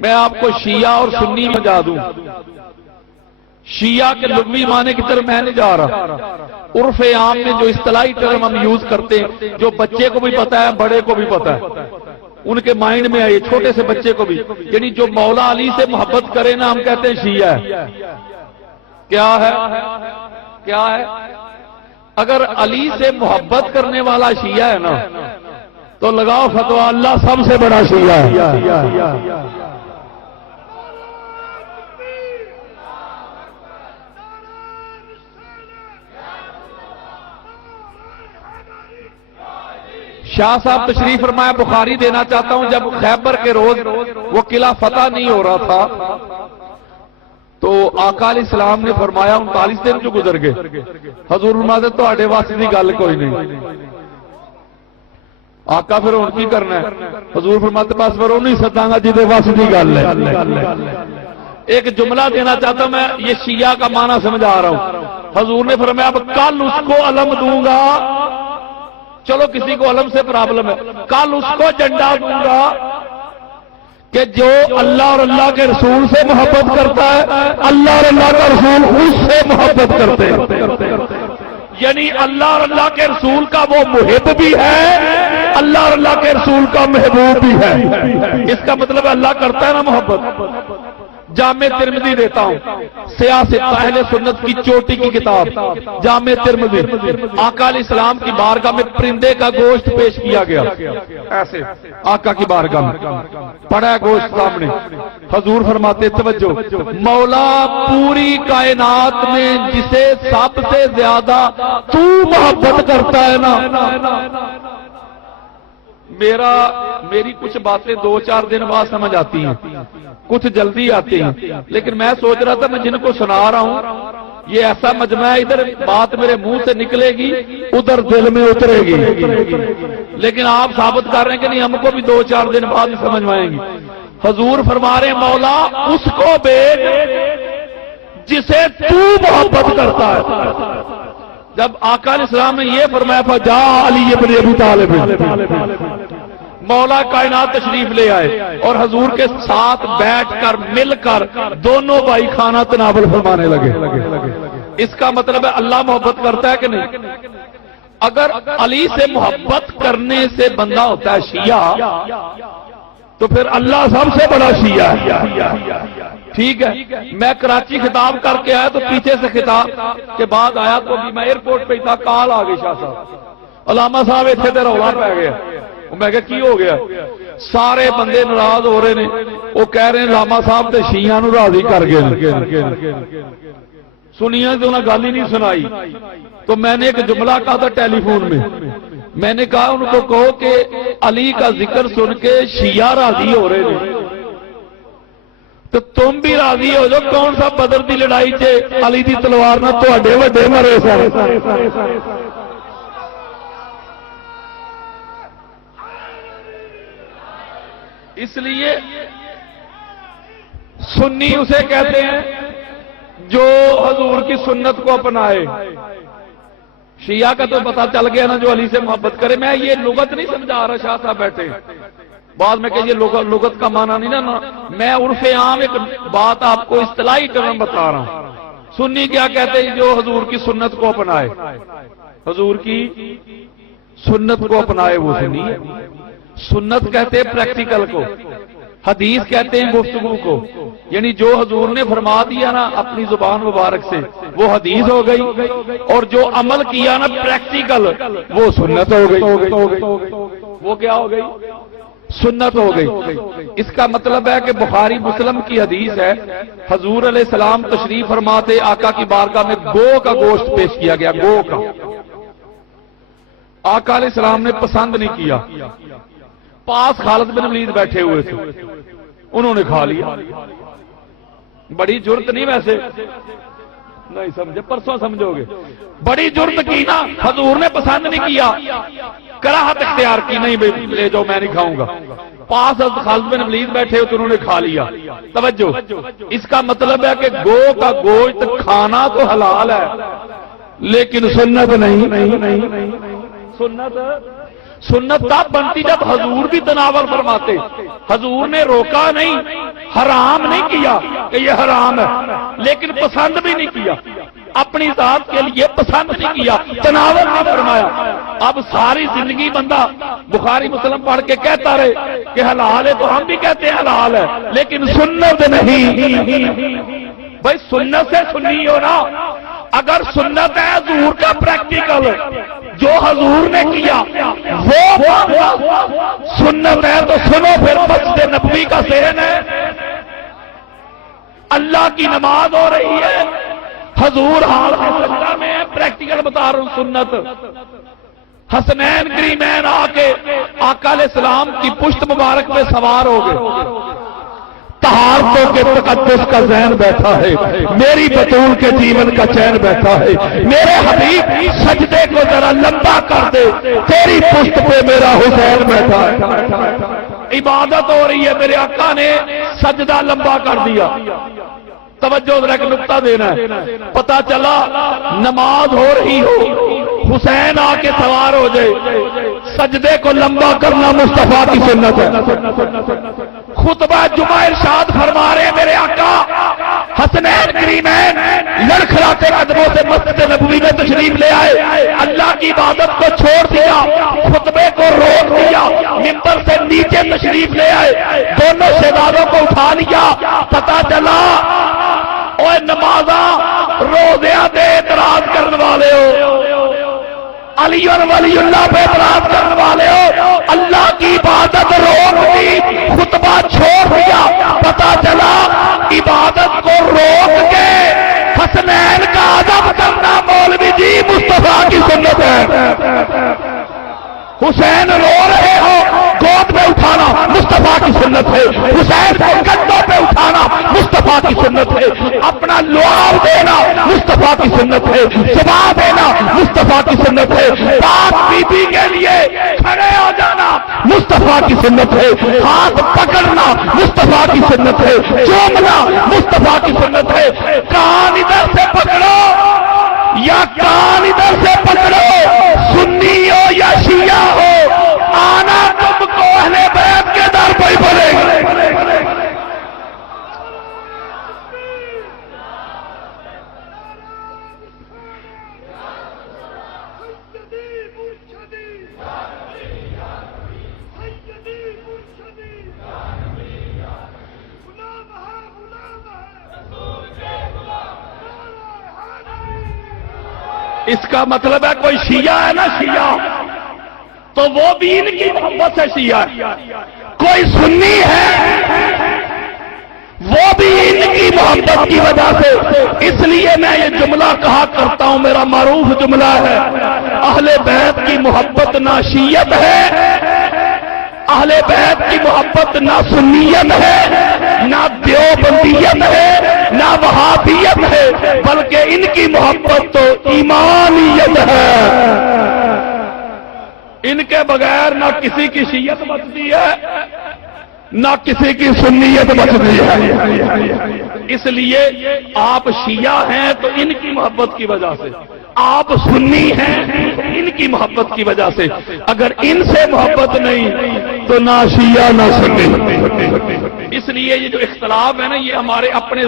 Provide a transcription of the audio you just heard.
میں آپ کو شیعہ اور سنی میں جا دوں. شیعہ کے لغوی معنی کی طرف میں نہیں جا رہا. عرف عام میں جو اصطلاحی ٹرم ہم یوز کرتے ہیں، جو بچے کو بھی پتا ہے بڑے کو بھی پتا ہے، ان کے مائنڈ میں آئے، چھوٹے سے بچے کو بھی، یعنی جو مولا علی سے محبت کرے نا ہم کہتے ہیں شیعہ ہے. کیا ہے؟ کیا ہے؟ اگر علی سے محبت کرنے والا شیعہ ہے نا تو لگاؤ فتویٰ، اللہ سب سے بڑا شیعہ ہے. شاہ صاحب تشریف فرمایا. بخاری دینا چاہتا ہوں، جب خیبر کے روز وہ قلعہ فتح نہیں ہو رہا تھا تو آقا علیہ السلام نے فرمایا 39 دن جو گزر گئے، حضور فرماتے تو آڑے واسطے دی گل کوئی نہیں. آقا پھر ان کی کرنا ہے، حضور فرماتے بس پھر انہی سداں گا جدے واسطے دی گل ہے. ایک جملہ دینا چاہتا ہوں میں، یہ شیعہ کا معنی سمجھا رہا ہوں. حضور نے فرمایا اب کل اس کو علم دوں گا، چلو کسی کو علم سے پرابلم ہے، کل اس کو جھنڈا دوں گا کہ جو اللہ اور اللہ کے رسول سے محبت کرتا ہے، اللہ اور اللہ کا رسول اس سے محبت کرتے ہیں. یعنی اللہ اور اللہ کے رسول کا وہ محب بھی ہے، اللہ اور اللہ کے رسول کا محبوب بھی ہے. اس کا مطلب اللہ کرتا ہے نا محبت. جامع ترمذی دیتا ہوں، سیاست اہل سنت کی چوٹی کی کتاب جامع ترمذی. آقا علیہ السلام کی بارگاہ میں پرندے کا گوشت پیش کیا گیا، ایسے آقا کی بارگاہ میں پڑا ہے گوشت سامنے. حضور فرماتے توجہ، مولا پوری کائنات میں جسے سب سے زیادہ تو محبت کرتا ہے نا، میری کچھ باتیں 2-4 دن بعد سمجھ آتی ہیں، کچھ جلدی آتی ہیں، لیکن میں سوچ رہا تھا میں جن کو سنا رہا ہوں یہ ایسا مجمع ہے، ادھر بات میرے منہ سے نکلے گی ادھر دل میں اترے گی، لیکن آپ ثابت کر رہے ہیں کہ نہیں ہم کو بھی 2-4 دن بعد سمجھ میں آئیں گی. حضور فرما رہے ہیں مولا اس کو بھیج جسے تو محبت کرتا ہے. جب آقا علیہ السلام نے یہ فرمایا فجا علی ابن ابی طالب، مولا کائنات تشریف لے آئے اور حضور کے ساتھ بیٹھ کر مل کر دونوں بھائی کھانا تناول فرمانے لگے. اس کا مطلب ہے اللہ محبت کرتا ہے کہ نہیں؟ اگر علی سے محبت کرنے سے بندہ ہوتا ہے شیعہ تو پھر اللہ سب سے بڑا شیعہ ہے. ٹھیک ہے، میں کراچی خطاب کر کے آیا تو پیچھے سے خطاب کے بعد آیا تو میں ایئرپورٹ پہ تھا، کال آ گئی شاہ صاحب علامہ صاحب اتنے دیر رولا پی گیا. میں کہا کی ہو گیا؟ سارے بندے ناراض ہو رہے ہیں، وہ کہہ رہے ہیں علامہ صاحب تے شیعہ نو راضی کر گئے. سنیا تو انہیں گل ہی نہیں سنائی. تو میں نے ایک جملہ کہا تھا ٹیلی فون میں نے کہا ان کو کہو کہ علی کا ذکر سن کے شیعہ راضی ہو رہے ہیں تو تم بھی راضی ہو جو. کون سا بدر دی لڑائی چے علی دی تلوار نہ تواڈے وڈے مرے سن. اس لیے سنی اسے کہتے ہیں جو حضور کی سنت کو اپنائے. شیعہ کا تو پتہ چل گیا نا جو علی سے محبت کرے. میں یہ لغت نہیں سمجھا رہا، شاہ صاحب بیٹھے بعد میں کہ یہ لغت کا معنی نہیں نا، میں عرف عام ایک بات آپ کو اصطلاحی ٹرم بتا رہا ہوں. سنی کیا کہتے ہیں؟ جو حضور کی سنت کو اپنائے، حضور کی سنت کو اپنائے وہ سنی ہے. سنت کہتے ہیں پریکٹیکل کو، حدیث کہتے ہیں گفتگو کو. یعنی جو حضور نے فرما دیا نا اپنی زبان مبارک سے وہ حدیث ہو گئی، اور جو عمل کیا نا پریکٹیکل وہ سنت ہو گئی. وہ کیا ہو گئی؟ سنت ہو گئی. اس کا مطلب ہے کہ بخاری مسلم کی حدیث ہے، حضور علیہ السلام تشریف فرماتے آقا کی بارگاہ میں گو کا گوشت پیش کیا گیا. گو کا آقا علیہ السلام نے پسند نہیں کیا. پاس خالد بن ولید بیٹھے ہوئے تھے، انہوں نے کھا لیا. بڑی جرت نہیں، ویسے نہیں سمجھے، پرسوں سمجھو گے. بڑی جرت کی نا، حضور نے پسند نہیں کیا، کراہت اختیار کی، نہیں بھائی لے جاؤ میں نہیں کھاؤں گا. پاس خالد بن ولید بیٹھے ہوئے تو انہوں نے کھا لیا. توجہ، اس کا مطلب ہے کہ گو کا گوشت کھانا تو حلال ہے لیکن سنت نہیں. سنت تب بنتی جب حضور بھی تناول فرماتے. حضور نے روکا نہیں، حرام نہیں کیا کہ یہ حرام ہے، لیکن پسند بھی نہیں کیا، اپنی ذات کے لیے پسند نہیں کیا، تناول نہیں فرمایا۔ اب ساری زندگی بندہ بخاری مسلم پڑھ کے کہتا رہے کہ حلال ہے، تو ہم بھی کہتے ہیں حلال ہے، لیکن سنت نہیں۔ بھائی سنت سے سنی ہو نا، اگر سنت ہے حضور کا پریکٹیکل جو حضور نے کیا وہ سنت ہے تو سنو، پھر مسجد نبوی کا صحن ہے، اللہ کی نماز ہو رہی ہے، حضور حال سجدہ میں ہے، پریکٹیکل بتا رہا ہوں سنت۔ حسنین کریمین آ کے آقا علیہ السلام کی پشت مبارک پہ سوار ہو گئے، طہارتوں کے تقدس کا ذہن بیٹھا ہے، میری بطول کے جیون کا چین بیٹھا ہے، میرے حبیب سجدے کو ذرا لمبا کر دے، تیری پشت پہ میرا حسین بیٹھا ہے۔ عبادت ہو رہی ہے، میرے آقا نے سجدہ لمبا کر دیا۔ توجہ ذرا ایک نقطہ دینا ہے، پتا چلا نماز ہو رہی ہو، حسین آ کے سوار ہو جائے، سجدے کو لمبا کرنا مصطفیٰ کی سنت ہے۔ خطبہ جمعہ ارشاد فرما رہے میرے آقا، حسنین کریمین لڑکھڑاتے قدموں سے مسجد نبوی میں تشریف لے آئے، اللہ کی عبادت کو چھوڑ دیا، خطبے کو روک دیا، ممبر سے نیچے تشریف لے آئے، دونوں شہزادوں کو اٹھا لیا۔ پتا چلا اوے نمازاں روزیاں دے اعتراض کرنے والے ہو، علی اور ولی اللہ پہ اعتراض کرنے والے ہو، اللہ کی عبادت روک دی، خطبہ چھوڑ دیا۔ پتا چلا عبادت کو روک کے حسنین کا ادب کرنا مولوی جی مصطفیٰ کی سنت ہے۔ حسین رو رہے ہو گود میں اٹھانا مصطفیٰ کی سنت ہے، حسین کو کندھوں پہ اٹھانا مصطفیٰ کی سنت ہے، اپنا لعاب دینا مصطفیٰ کی سنت ہے، صبا دینا مصطفیٰ کی سنت ہے، پاک بی بی کے لیے کھڑے ہو جانا مصطفیٰ کی سنت ہے، ہاتھ پکڑنا مصطفیٰ کی سنت ہے، چومنا مصطفیٰ کی سنت ہے۔ کان ادھر سے پکڑو یا کان ادھر سے پکڑو، سنی ہو یا شیعہ ہو، آنا تم کو اہل بیت کے در پہ ہی پڑے گا۔ اس کا مطلب ہے کوئی شیعہ ہے نا شیعہ تو وہ بھی ان کی محبت سے شیعہ ہے، کوئی سنی ہے وہ بھی ان کی محبت کی وجہ سے۔ اس لیے میں یہ جملہ کہا کرتا ہوں، میرا معروف جملہ ہے، اہل بیت کی محبت نہ شیعت ہے، اہل بیت کی محبت نہ سنیت ہے، نہ دیوبندیت ہے، نہ وہابیت ہے، بلکہ ان کی محبت تو ایمانیت ہے۔ ان کے بغیر نہ کسی کی شیعت بچتی ہے نہ کسی کی سنیت بچتی ہے۔ اس لیے آپ شیعہ ہیں تو ان کی محبت کی وجہ سے، آپ سنی ہیں ان کی محبت کی وجہ سے، اگر ان سے محبت نہیں تو نہ شیعہ نہ سنی۔ اس لیے یہ جو اختلاف ہے نا، یہ ہمارے اپنے